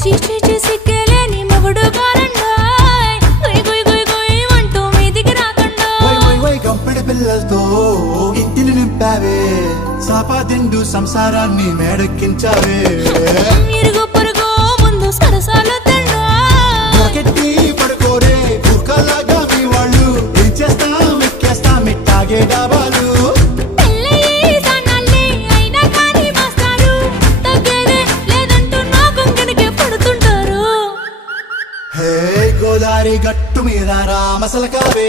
చీచి సిగ్గలేని మొగుడు గారండోయ్ గుయ్ గుయ్ గుయ్ గుయ్ అంటూ మీదికి రాకండో వై వై వై గంపెడి పిల్లలతో ఇంటిని నింపావే సాపాదిండు సంసారాన్ని మేడెక్కించావే ఇరుగు పొరుగు ముందు సరసాలు తండ్రి పడుకోరే కుక్కలాగా మీ వాళ్ళు ఏం చేస్తాం ఎక్కేస్తాం ఇట్టాగే డాబాలు గోదారి గట్టు మీద రామసలకావే